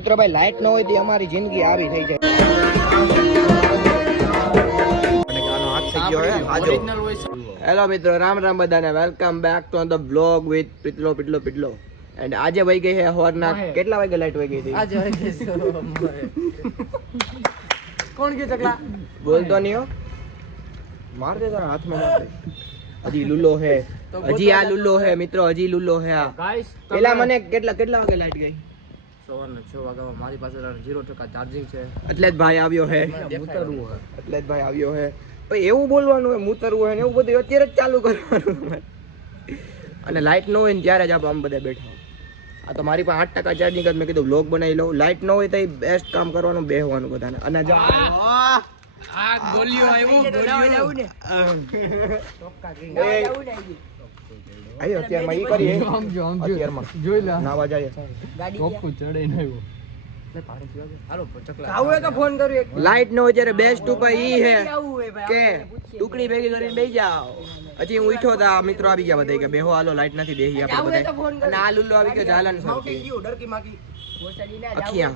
મિત્રો ભાઈ લાઈટ ન હોય તો અમારી જિંદગી આવી થઈ જાય. હેલો મિત્રો રામ રામ બધાને welcome back to the blog with Pitlo Pitlo Pitlo and આજે વહી ગઈ છે હોરના કેટલા વાગે લાઈટ વહી ગઈ હતી? કોણ કે ચકલા? બોલતો નહીં હો. માર દે તારા હાથમાં માર દે. હજી લુલો હે. હજી આ લુલો હે મિત્રો હજી લુલો હે આ. પેલા મને કેટલા કેટલા વાગે લાઈટ ગઈ? સવારના છ વાગ્યામાં મારી પાસે ઝીરો ટકા ચાર્જિંગ છે. એટલે જ ભાઈ આવ્યો હે. ઉતરવું હોય. એટલે જ ભાઈ આવ્યો હે. ભાઈ એવું બોલવાનું હોય ઉતરવું હોય ને એવું બધું અત્યારે જ ચાલુ કરવાનું અને લાઇટ ન હોય ને ત્યારે જ આપણે આમ બધા બેઠા આ તો મારી પાસે આઠ ટકા ચાર્જિંગ જ મેં કીધું બ્લોગ બનાવી લઉં. લાઇટ ન હોય તો બેસ્ટ કામ કરવાનું બેહવાનું બધાને. અને જો આ ગોલીઓ આવ્યો આયો અત્યારમાં ઈ કરીએ અત્યારમાં જોઈ લે નાવા જાય ટોપકું ચડે ન આવ્યો હાલો ચકલા લાઈટ ન હોય ત્યારે બેસ્ટ ઉપાય ઈ હે કે ટુકડી ભેગી કરીને બેસી જાઓ હજી હું ઉઠ્યો તા મિત્રો આવી ગયા બધા કે બેહો હાલો લાઈટ નથી બેહી આપણે બધા અને આ લુલ્લો આવી ગયો જાલન સર अखियां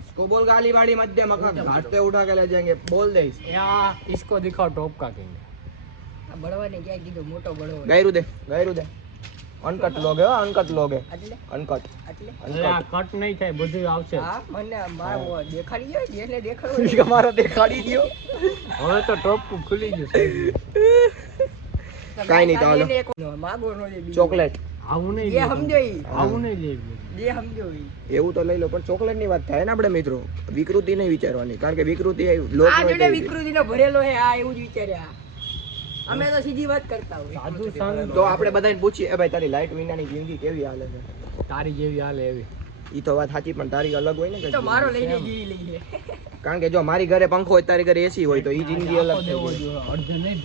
इसको बोल गाली वाड़ी मत दे मखा घाट पे उठा के ले जाएंगे बोल दे इसको। यहाँ इसको दिखाओ टॉप का બળવાને ક્યાં કીધું મોટો બળવો ગાયરું દે ગાયરું દે. અનકટ લોગે હો અનકટ લોગે. અનકટ. એટલે આ કટ નહીં થાય બધું આવશે. હા મને મારો દેખાડી ગયો જેને દેખાડો મારો દેખાડી ગયો હવે તો ટોપ ખુલી ગયું કાઈ નહીં ચાલો માગો નો ચોકલેટ. આવું નહીં જે સમજોઈ આવું નહીં લેવું. જે સમજોઈ એવું તો લઈ લો પણ ચોકલેટની વાત થાય ને આપણે મિત્રો. વિકૃતિ નહીં વિચારવાની કારણ કે વિકૃતિ લોક આ જોડે વિકૃતિ નો ભરેલો હે આ એવું જ વિચાર્યા અમે તો સીધી વાત કરતા હોય સાધુ સંગ. તો આપણે બધાને પૂછીએ એ ભાઈ તારી લાઈટ વિનાની જિંદગી કેવી હાલે છે? તારી જેવી હાલે એવી. ઈ તો વાત સાચી પણ તારી અલગ હોય ને તો મારો લઈને જીવી લઈએ. કારણ કે જો મારી ઘરે પંખો હોય તારી ઘરે એસી હોય તો ઈ જિંદગી અલગ થઈ જાય અડધે નહીં.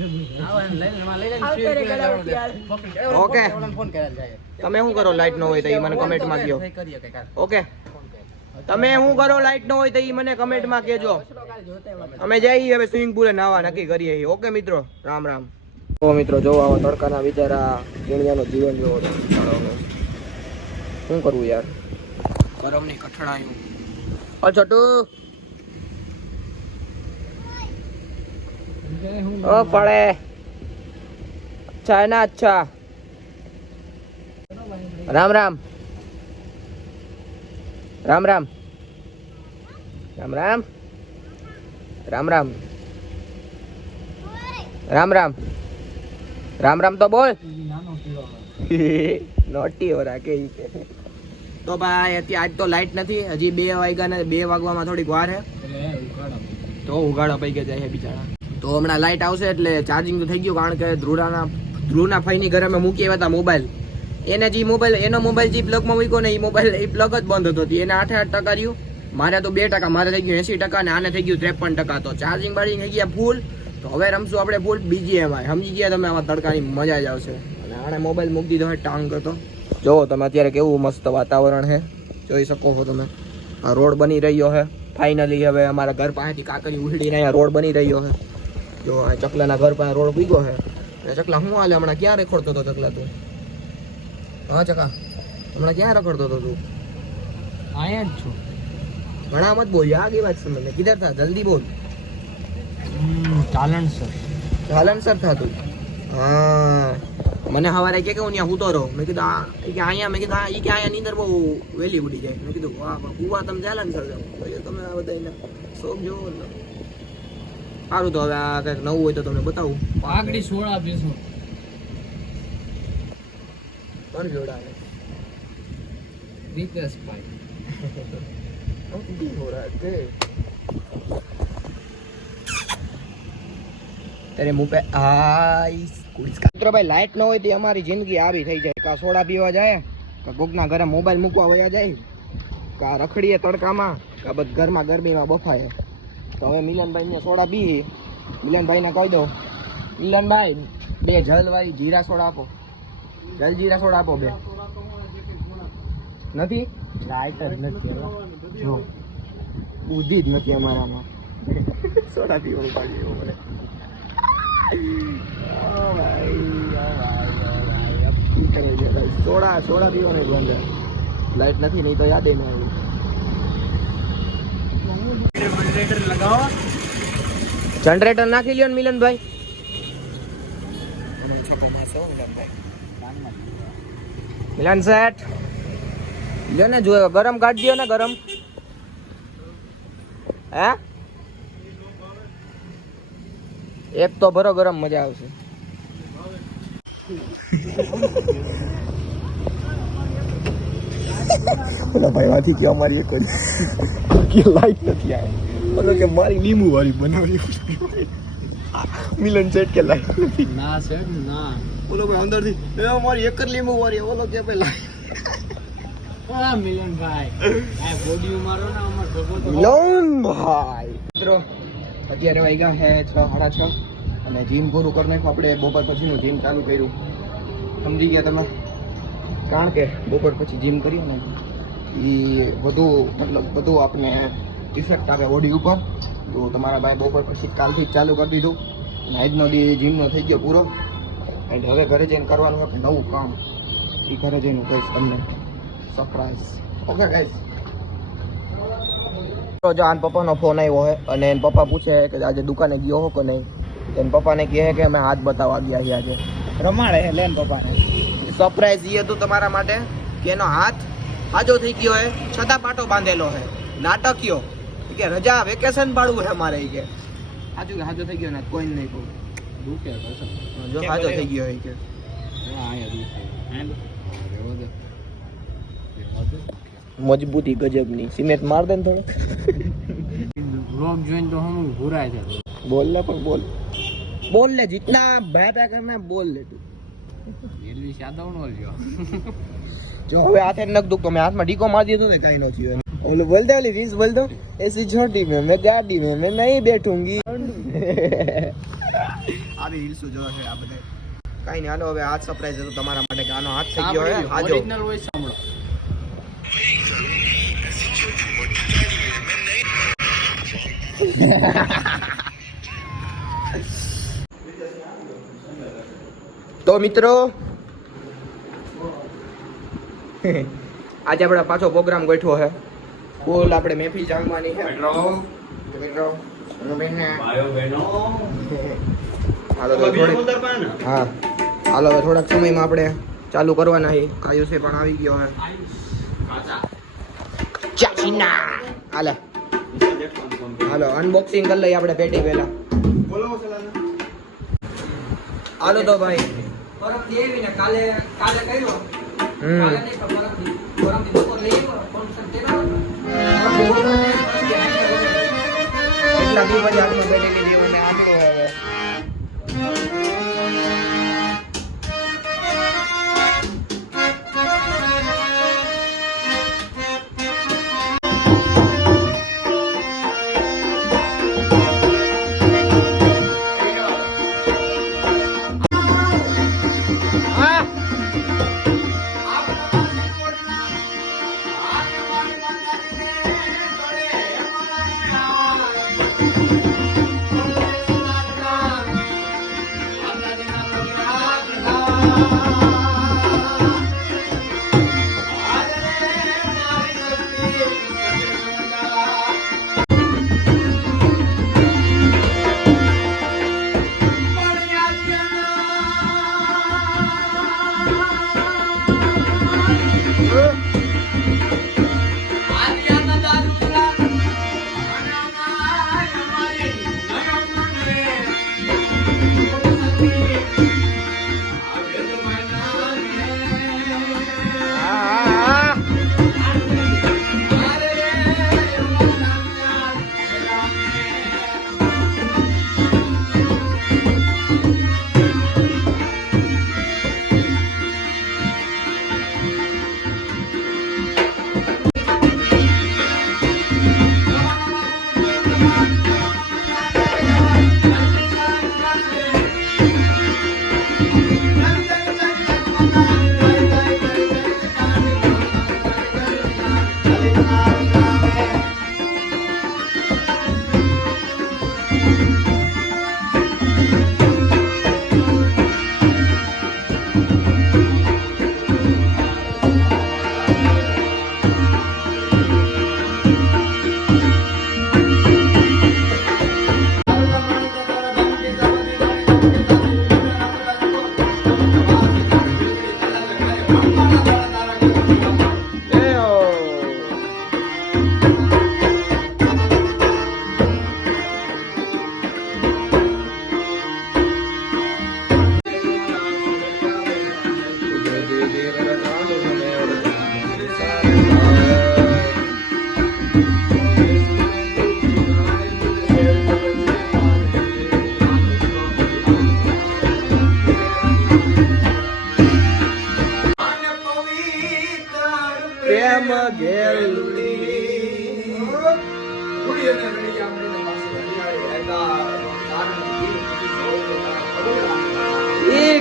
ઓકે. તમે શું કરો લાઈટ નો હોય તો ઈ મને કમેન્ટમાં માં કયો. ઓકે. તમે શું કરો લાઈટ નો હોય તો ઈ મને કમેન્ટમાં કહેજો અમે જઈએ હવે સ્વિમિંગ પુલે નાવા નક્કી કરીએ. ઓકે મિત્રો રામ રામ. તો મિત્રો જોવો આવા તડકાના બિચારા કેણિયાનું જીવન જોવો શું કરવું યાર? ગરમની કઠણાયું અ છટુ! ઓ પડે ચાઇના અચ્છા. રામ રામ. રામ રામ. રામ રામ. રામ રામ. રામ રામ. રામ રામ તો બોલ. નોટી હો રાખે તો ભાઈ અત્યારે આજ તો લાઈટ નથી. હજી બે વાગ્યા ને બે વાગવામાં થોડીક વાર હે. તો ઉઘાડા પૈકે જાય છે બિચારા. તો હમણાં લાઈટ આવશે એટલે ચાર્જિંગ તો થઈ ગયું કારણ કે ધ્રુવના ધ્રુવના ભાઈની ઘરે અમે મૂકી આવ્યા હતા મોબાઈલ એને જે મોબાઈલ એનો મોબાઈલ જે પ્લગમાં મૂક્યો ને એ મોબાઈલ એ પ્લગ જ બંધ હતો. એને આઠ આઠ ટકા રહ્યું. મારે તો બે ટકા મારે થઈ ગયું એસી ટકા ને આને થઈ ગયું ત્રેપન ટકા. તો ચાર્જિંગ બાર્જિંગ થઈ ગયા ફૂલ તો હવે રમશું આપણે ફૂલ બીજી એમાં સમજી ગયા તમે આમાં તડકાની મજા જ આવશે. અને આણે મોબાઈલ મૂકી દીધો હોય ટાંગ કરતો. જો તમે અત્યારે કેવું મસ્ત વાતાવરણ છે જોઈ શકો છો તમે. આ રોડ બની રહ્યો છે ફાઇનલી હવે અમારા ઘર પાસેથી કાકરી ઉલડીને અહીંયા રોડ બની રહ્યો છે જો આ ચકલાના ઘર પાસે રોડ પૂગ્યો છે અને ચકલા હું હાલે? હમણાં ક્યાં રખડતો હતો ચકલા તું? હા ચકા. હમણાં ક્યાં રખડતો હતો તું? અહીંયા જ છું. ઘણા મત બોલ આગી વાત છે મને? કીધા હતા જલ્દી બોલ. ચાલણ સર. હાલન થતું. હા. મને સવારે કે હું ત્યાં ઉતરો મેં કીધું આ કે અહીંયા મેં કીધું આ ઈ કે અહીંયા નીંદર બહુ વહેલી ઉડી જાય. મેં કીધું વાહ ઉવા તમે ચાલન સર જાઓ તમે આ બધા એને શોખ જોવો ને સારું તો હવે આ કંઈક નવું હોય તો તમને બતાવું. પાઘડી સોળા બેસો પણ જોડાવે દીપેશ ભાઈ તેરે મું પે આઈસ મિત્રો ભાઈ લાઈટ ન હોય તો અમારી જિંદગી આવી થઈ જાય. કા સોડા પીવા જાય, કા કોકના ઘરે મોબાઈલ મૂકવા વયા જાય, કા રખડીએ તડકામાં, કા બધ ઘરમાં ગરમીમાં બફાય. તો હવે મિલનભાઈ ને સોડા પી. મિલનભાઈ ને કહી દો મિલનભાઈ, બે જલવાળી જીરા સોડા આપો. જલ જીરા સોડા આપો બે. નથી? લાઈટ જ નથી જો. બુદ્ધિ જ નથી અમારામાં. સોડા પીવાનું પાડી એવું મને. સોડા સોડા પીવાનું લાઈટ નથી નહીં તો યાદ નહીં આવ્યું જનરેટર નાખી લ્યો ને મિલનભાઈ. મિલન સેટ લ્યો ને જો ગરમ કાઢ દો ને ગરમ. હે? એક તો ભરો ગરમ મજા આવશે. ઓલા ભાઈ વાથી કે અમારી એક જ. કે લાઈટ નથી આવી બોલો કે મારી લીંબુ વાળી બનાવી. મિલન સેટ કે લાઈટ નથી. ના છે ના. બોલો ભાઈ અંદરથી. એ અમારી એક જ લીંબુ વાળી બોલો કે પેલા આ મિલનભાઈ. આ બોડી મારો ને અમાર ભગવો મિલન ભાઈ મિત્રો અત્યારે વાગ્યા છે છ, સાડા છ અને જીમ પૂરું કરી નાખ્યું. આપણે બપોર પછીનું જીમ ચાલુ કર્યું. સમજી ગયા તમે? કારણ કે બપોર પછી જીમ કરીએ ને એ વધુ, મતલબ બધું આપણે ઇફેક્ટ આવે બોડી ઉપર. તો તમારા ભાઈ બપોર પછી કાલથી જ ચાલુ કરી દીધું. અને આજનો દી જીમનો થઈ ગયો પૂરો. એટલે હવે ઘરે જઈને કરવાનું આપણે નવું કામ. એ ઘરે જઈને કહીશ તમને. સરપ્રાઈઝ ઓકે ગાઈઝ તો જો આન પપ્પાનો ફોન આવ્યો હે અને એન પપ્પા પૂછે કે આજે દુકાને ગયો હો કે નહીં? તો એન પપ્પાને કહે કે અમે હાથ બતાવવા ગયા છીએ આજે. રમાડે લેન પપ્પાને. સરપ્રાઈઝ એ હતું તમારા માટે કે એનો હાથ હાજો થઈ ગયો હે છતાં પાટો બાંધેલો હે. નાટકીયો. કે રજા વેકેશન પાડવું છે મારે કે. હાજો હાજો થઈ ગયો ને કોઈ નહીં કહું. દુખે જો હાજો થઈ ગયો કે. દુખે. મજબૂતી ગજબની. સિમેન્ટ માર દે ને થોડો. વ્લોગ જોઈને તો હું ભૂરાય છે બોલ લે પણ બોલ. બોલ લે જીતના બેટા કરના બોલ લે તું. રેલવી સાદવ નો લ્યો જો હવે હાથે નખ દુખતો મેં હાથમાં ડીકો મારી દીધો ને કઈ ન થયું એમ. ઓલું બોલ દે ઓલી રીસ બોલ દો. એસી છોટી મેં મેં ગાડી મેં મેં નહીં બેઠુંગી આવી રીલ્સો જો છે આ બધા. કઈ નહીં હાલો હવે હાથ સરપ્રાઈઝ હતો તમારા માટે કે આનો હાથ થઈ ગયો હે? ઓરિજિનલ વોઇસ સાંભળો. તો મિત્રો આજે આપણે પાછો પ્રોગ્રામ ગોઠવો છે બોલ આપણે મહેફિલ જામવાની છે મિત્રો હાલો તો થોડીક હા. હાલો તો થોડાક સમયમાં આપણે ચાલુ કરવાના છે આયુષે પણ આવી ગયો હે. ચાચીના. હાલે. હાલો અનબોક્સિંગ કરી લઈએ આપણે પેટી પહેલા. હાલો તો ભાઈ. કાલે કાલે કર્યો. કાલે નહીં પણ પરમથી પરમથી બપોર લઈ આવ્યો ફંક્શન તેના એટલા દી પછી આટલું પેટી લીધી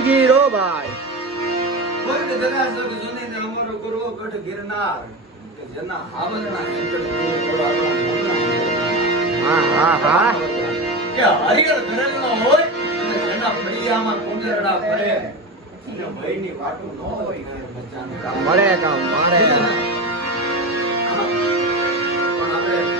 એ ગીરો ભાઈ. વર્ગ જનાસક જુનેને અમારો કરવો ગઢ ગિરનાર. કે જેના હાવરના. હા હા હા. કે હરિયર ઘરેલનો હોય અને જેના ફળિયામાં કુંજરડા ફરે અને ભયની વાટું ન હોય ને બચ્ચાને મળે તો મળે. પણ આપણે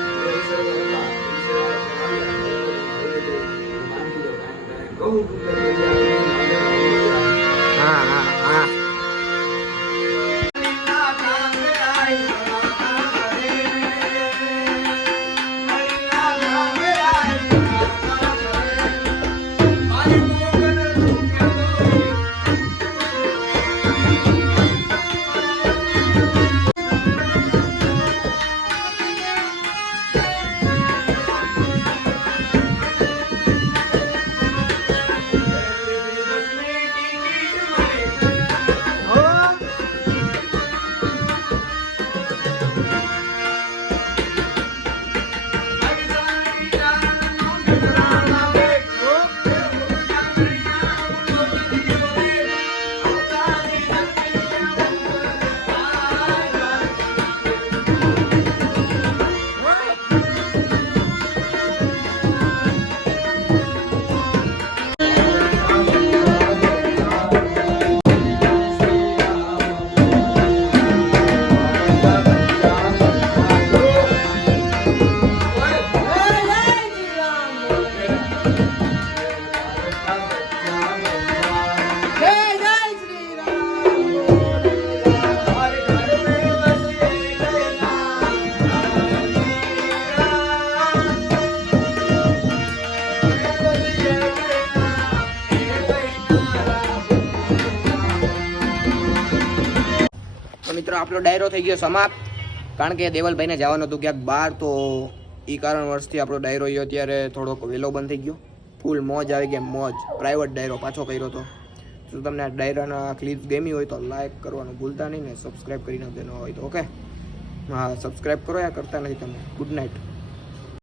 તો મિત્રો, આપણો ડાયરો થઈ ગયો સમાપ્ત. કારણ કે દેવલભાઈને જવાનું હતું ક્યાંક બહાર, તો એ કારણવશથી આપણો ડાયરો ગયો અત્યારે થોડોક વહેલો બંધ થઈ ગયો. ફૂલ મોજ આવી ગઈ, મોજ. પ્રાઇવેટ ડાયરો પાછો કર્યો હતો જો તમને આ ડાયરાના ક્લિપ ગેમી હોય તો લાઈક કરવાનું ભૂલતા નહીં ને સબસ્ક્રાઈબ કરી નાખજો હોય તો ઓકે હા સબસ્ક્રાઈબ કરો યા કરતા નથી તમે. Good night